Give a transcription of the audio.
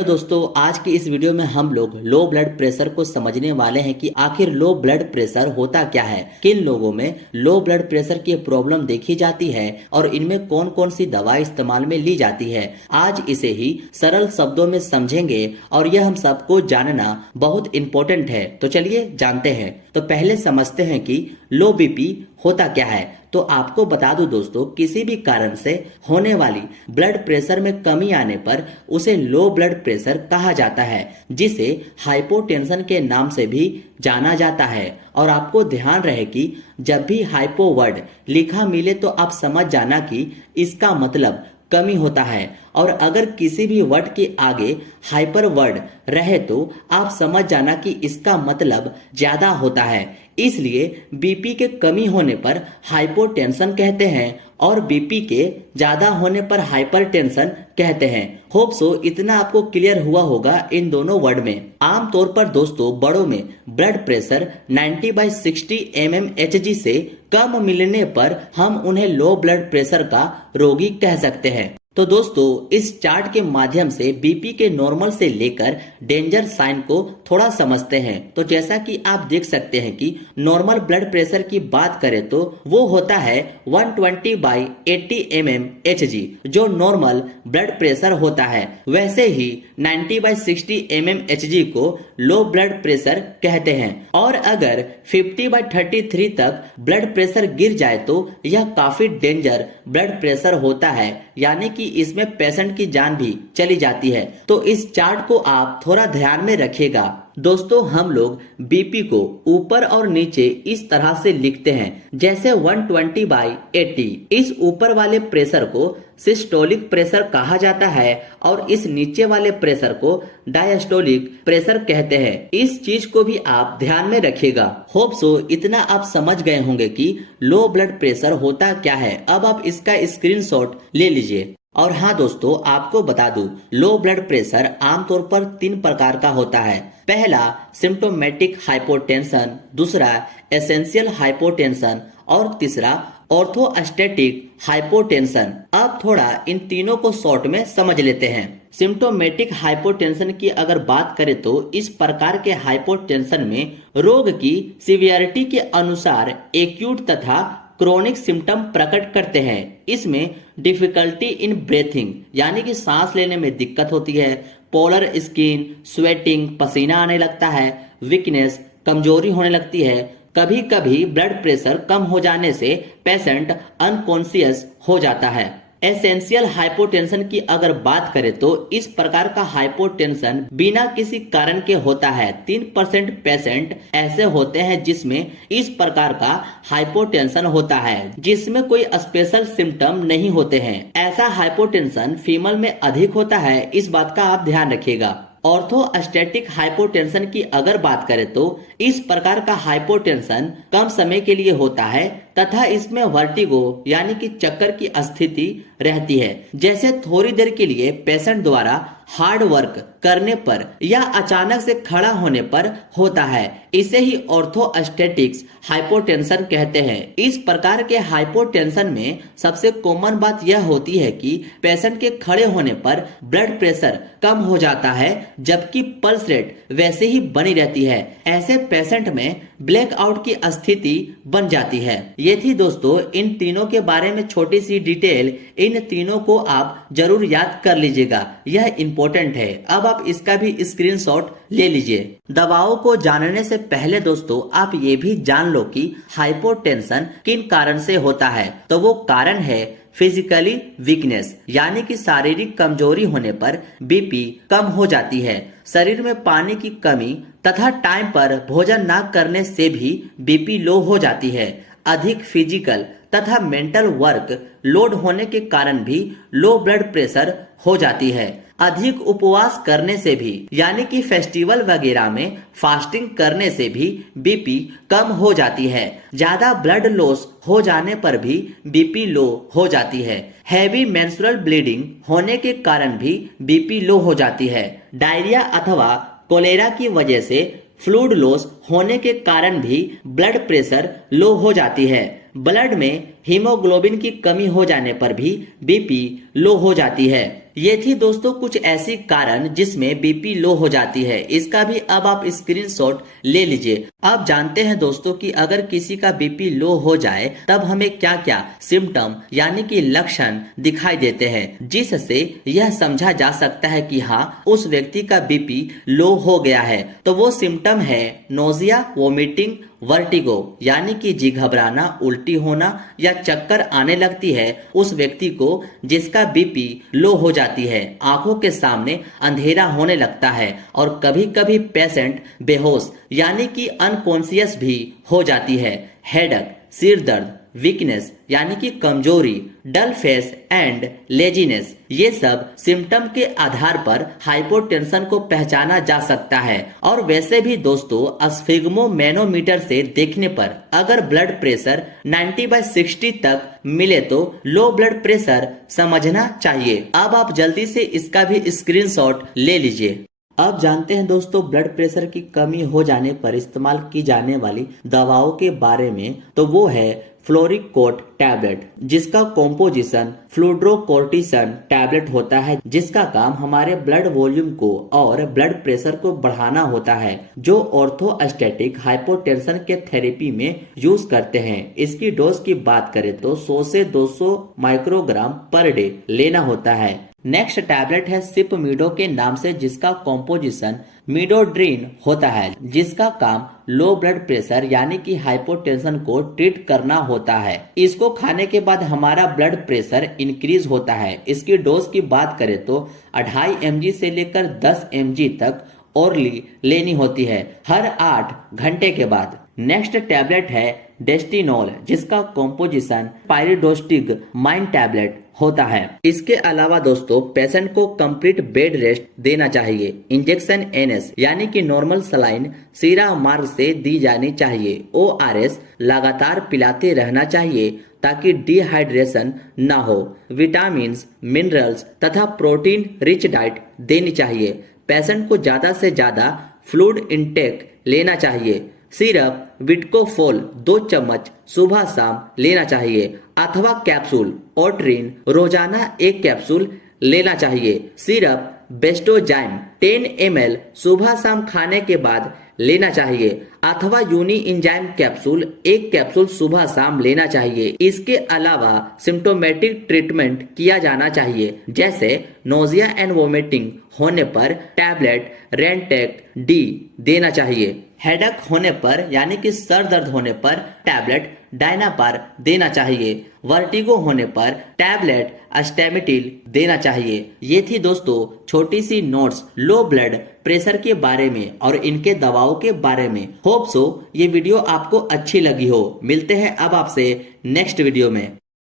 तो दोस्तों आज की इस वीडियो में हम लोग लो ब्लड प्रेशर को समझने वाले हैं कि आखिर लो ब्लड प्रेशर होता क्या है, किन लोगों में लो ब्लड प्रेशर की प्रॉब्लम देखी जाती है और इनमें कौन कौन सी दवा इस्तेमाल में ली जाती है। आज इसे ही सरल शब्दों में समझेंगे और यह हम सबको जानना बहुत इम्पोर्टेंट है। तो चलिए जानते हैं। तो पहले समझते हैं कि लो बीपी होता क्या है। तो आपको बता दूं दोस्तों, किसी भी कारण से होने वाली ब्लड प्रेशर में कमी आने पर उसे लो ब्लड प्रेशर कहा जाता है, जिसे हाइपोटेंशन के नाम से भी जाना जाता है। और आपको ध्यान रहे कि जब भी हाइपो वर्ड लिखा मिले तो आप समझ जाना कि इसका मतलब कमी होता है, और अगर किसी भी वर्ड के आगे हाइपर वर्ड रहे तो आप समझ जाना कि इसका मतलब ज्यादा होता है। इसलिए बीपी के कमी होने पर हाइपोटेंशन कहते हैं और बीपी के ज्यादा होने पर हाइपरटेंशन कहते हैं। होप सो इतना आपको क्लियर हुआ होगा इन दोनों वर्ड में। आमतौर पर दोस्तों बड़ों में ब्लड प्रेशर 90/60 mmHg से कम मिलने पर हम उन्हें लो ब्लड प्रेशर का रोगी कह सकते हैं। तो दोस्तों इस चार्ट के माध्यम से बीपी के नॉर्मल से लेकर डेंजर साइन को थोड़ा समझते हैं। तो जैसा कि आप देख सकते हैं कि नॉर्मल ब्लड प्रेशर की बात करें तो वो होता है 120/80 mmHg, जो नॉर्मल ब्लड प्रेशर होता है। वैसे ही 90/60 mmHg को लो ब्लड प्रेशर कहते हैं, और अगर 50/33 तक ब्लड प्रेशर गिर जाए तो यह काफी डेंजर ब्लड प्रेशर होता है, यानी कि इसमें पेशेंट की जान भी चली जाती है। तो इस चार्ट को आप थोड़ा ध्यान में रखिएगा। दोस्तों हम लोग बीपी को ऊपर और नीचे इस तरह से लिखते हैं, जैसे 120/80। इस ऊपर वाले प्रेशर को सिस्टोलिक प्रेशर कहा जाता है और इस नीचे वाले प्रेशर को डायस्टोलिक प्रेशर कहते हैं। इस चीज को भी आप ध्यान में रखिएगा। होप सो इतना आप समझ गए होंगे कि लो ब्लड प्रेशर होता क्या है। अब आप इसका स्क्रीनशॉट ले लीजिए। और हाँ दोस्तों, आपको बता दूं, लो ब्लड प्रेशर आमतौर पर 3 प्रकार का होता है। पहला सिम्टोमेटिक हाइपोटेंशन, दूसरा एसेंशियल हाइपोटेंशन और तीसरा ऑर्थोस्टैटिक हाइपोटेंशन। अब थोड़ा इन तीनों को शॉर्ट में समझ लेते हैं। सिम्टोमेटिक हाइपोटेंशन की अगर बात करें तो इस प्रकार के हाइपोटेंशन में रोग की सीवियरिटी के अनुसार एक्यूट तथा क्रोनिक सिम्टम प्रकट करते हैं। इसमें डिफिकल्टी इन ब्रीथिंग, यानी कि सांस लेने में दिक्कत होती है, पोलर स्किन, स्वेटिंग, पसीना आने लगता है, वीकनेस, कमजोरी होने लगती है। कभी कभी ब्लड प्रेशर कम हो जाने से पेशेंट अनकॉन्शियस हो जाता है। एसेंशियल हाइपोटेंशन की अगर बात करें तो इस प्रकार का हाइपोटेंशन बिना किसी कारण के होता है। 3% पेशेंट ऐसे होते हैं जिसमें इस प्रकार का हाइपोटेंशन होता है, जिसमें कोई स्पेशल सिम्टम नहीं होते हैं। ऐसा हाइपोटेंशन फीमेल में अधिक होता है, इस बात का आप ध्यान रखिएगा। ऑर्थोस्टैटिक हाइपोटेंशन की अगर बात करें तो इस प्रकार का हाइपोटेंशन कम समय के लिए होता है तथा इसमें वर्टिगो यानी कि चक्कर की स्थिति रहती है, जैसे थोड़ी देर के लिए पेशेंट द्वारा हार्ड वर्क करने पर या अचानक से खड़ा होने पर होता है। इसे ही ऑर्थोस्टैटिक्स हाइपोटेंशन कहते हैं। इस प्रकार के हाइपोटेंशन में सबसे कॉमन बात यह होती है कि पेशेंट के खड़े होने पर ब्लड प्रेशर कम हो जाता है, जबकि पल्स रेट वैसे ही बनी रहती है। ऐसे पेशेंट में ब्लैकआउट की स्थिति बन जाती है। ये थी दोस्तों इन तीनों के बारे में छोटी सी डिटेल। इन तीनों को आप जरूर याद कर लीजिएगा, यह इंपॉर्टेंट है। अब आप इसका भी स्क्रीनशॉट ले लीजिए। दवाओं को जानने से पहले दोस्तों आप ये भी जान लो कि हाइपोटेंशन किन कारण से होता है। तो वो कारण है फिजिकली वीकनेस, यानी कि शारीरिक कमजोरी होने पर बीपी कम हो जाती है। शरीर में पानी की कमी तथा टाइम पर भोजन न करने से भी बीपी लो हो जाती है। अधिक फिजिकल तथा मेंटल वर्क लोड होने के कारण भी लो ब्लड प्रेशर हो जाती है। अधिक उपवास करने से भी, यानी कि फेस्टिवल वगैरह में फास्टिंग करने से भी बीपी कम हो जाती है। ज्यादा ब्लड लॉस हो जाने पर भी बीपी लो हो जाती है। हैवी मेंस्ट्रुअल ब्लीडिंग होने के कारण भी बीपी लो हो जाती है। डायरिया अथवा कोलेरा की वजह से फ्लूइड लॉस होने के कारण भी ब्लड प्रेशर लो हो जाती है। ब्लड में हीमोग्लोबिन की कमी हो जाने पर भी बीपी लो हो जाती है। ये थी दोस्तों कुछ ऐसी कारण जिसमें बीपी लो हो जाती है। इसका भी अब आप स्क्रीनशॉट ले लीजिए। अब जानते हैं दोस्तों कि अगर किसी का बीपी लो हो जाए तब हमें क्या क्या सिम्टम यानी कि लक्षण दिखाई देते हैं, जिससे यह समझा जा सकता है कि हाँ उस व्यक्ति का बीपी लो हो गया है। तो वो सिम्टम है नोजिया, वोमिटिंग, वर्टिगो यानी कि जी घबराना, उल्टी होना या चक्कर आने लगती है उस व्यक्ति को जिसका बीपी लो हो जाती है। आंखों के सामने अंधेरा होने लगता है और कभी कभी पेशेंट बेहोश यानी कि अनकॉन्शियस भी हो जाती है। हेडेक, सिर दर्द, वीकनेस यानी कि कमजोरी, डल फेस एंड लेजीनेस, ये सब सिम्टम के आधार पर हाइपोटेंशन को पहचाना जा सकता है। और वैसे भी दोस्तों स्फिग्मोमेनोमीटर से देखने पर अगर ब्लड प्रेशर 90/60 तक मिले तो लो ब्लड प्रेशर समझना चाहिए। अब आप जल्दी से इसका भी स्क्रीनशॉट ले लीजिए। अब जानते हैं दोस्तों ब्लड प्रेशर की कमी हो जाने पर इस्तेमाल की जाने वाली दवाओं के बारे में। तो वो है फ्लोरिकोट टैबलेट, जिसका कॉम्पोजिशन फ्लूड्रोकोर्टिसन टैबलेट होता है, जिसका काम हमारे ब्लड वॉल्यूम को और ब्लड प्रेशर को बढ़ाना होता है, जो ऑर्थोस्टैटिक हाइपोटेंशन के थेरेपी में यूज करते हैं। इसकी डोज की बात करें तो 100 से 200 माइक्रोग्राम पर डे लेना होता है। नेक्स्ट टैबलेट है सिपमीडो के नाम से, जिसका कॉम्पोजिशन मिडोड्रीन होता है, जिसका काम लो ब्लड प्रेशर यानी कि हाइपोटेंशन को ट्रीट करना होता है। इसको खाने के बाद हमारा ब्लड प्रेशर इंक्रीज होता है। इसकी डोज की बात करें तो 2.5 mg से लेकर 10 mg तक ओरली लेनी होती है हर 8 घंटे के बाद। नेक्स्ट टैबलेट है डेस्टिनोल, जिसका कॉम्पोजिशन पायरिडोस्टिक माइन टैबलेट होता है। इसके अलावा दोस्तों पेशेंट को कंप्लीट बेड रेस्ट देना चाहिए। इंजेक्शन एनएस यानी कि नॉर्मल सलाइन सीरा मार्ग से दी जानी चाहिए। ORS लगातार पिलाते रहना चाहिए ताकि डिहाइड्रेशन ना हो। विटामिन, मिनरल्स तथा प्रोटीन रिच डाइट देनी चाहिए। पेशेंट को ज्यादा से ज्यादा फ्लूइड इंटेक लेना चाहिए। सिरप विटकोफोल 2 चम्मच सुबह शाम लेना चाहिए अथवा कैप्सूल ओट्रिन रोजाना 1 कैप्सूल लेना चाहिए। सिरप बेस्टोजाइम 10 ml सुबह शाम खाने के बाद लेना चाहिए अथवा यूनी इंजाइम कैप्सूल 1 कैप्सूल सुबह शाम लेना चाहिए। इसके अलावा सिम्टोमेटिक ट्रीटमेंट किया जाना चाहिए, जैसे नोजिया एंड वोमिटिंग होने पर टैबलेट रेंटेक डी देना चाहिए। हेडेक होने पर यानी कि सर दर्द होने पर टैबलेट डायनापार देना चाहिए। वर्टिगो होने पर टैबलेट अस्टेमिटिल देना चाहिए। ये थी दोस्तों छोटी सी नोट्स लो ब्लड प्रेशर के बारे में और इनके दवाओं के बारे में। होप सो ये वीडियो आपको अच्छी लगी हो। मिलते हैं अब आपसे नेक्स्ट वीडियो में।